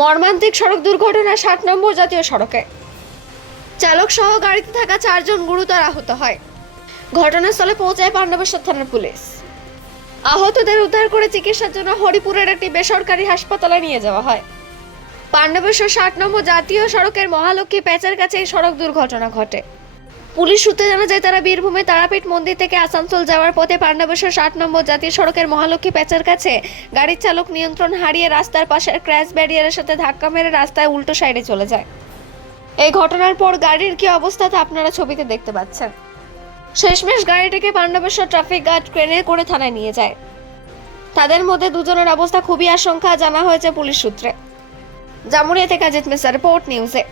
মর্মান্তিক সড়ক দুর্ঘটনা ষাট নম্বর জাতীয় সড়কে। চালক সহ গাড়িতে থাকা চারজন গুরুতর আহত হয়। ঘটনাস্থলে পৌঁছায় পাণ্ডবেশ্বর থানার পুলিশ। আহতদের উদ্ধার করে চিকিৎসার জন্য হরিপুরের একটি বেসরকারি হাসপাতালে নিয়ে যাওয়া হয়। পাণ্ডবেশ্বর ষাট নম্বর জাতীয় সড়কের মহালক্ষ্মী প্যাচের কাছে এই সড়ক দুর্ঘটনা ঘটে। পুলিশ সূত্রে জানা যায়, তারা বীরভূমে তারাপীঠ মন্দির থেকে আসানসোল যাওয়ার পথে পাণ্ডবেশ্বর ষাট নম্বর জাতীয় সড়কের মহালক্ষ্মী প্যাচের কাছে গাড়ির চালক নিয়ন্ত্রণ হারিয়ে রাস্তার পাশের ক্র্যাশ ব্যারিয়ারের সাথে ধাক্কা মেরে রাস্তায় উল্টো সাইডে চলে যায়। এই ঘটনার পর গাড়ির কি অবস্থা তা আপনারা ছবিতে দেখতে পাচ্ছেন। শেষমেশ গাড়িটিকে পাণ্ডবেশ্বর ট্রাফিক গার্ড ক্রেনে করে থানায় নিয়ে যায়। তাদের মধ্যে দুজনের অবস্থা খুবই আশঙ্কা জানা হয়েছে পুলিশ সূত্রে। জামুরিয়া থেকে অজিত মিশ্রা, রিপোর্ট নিউজে।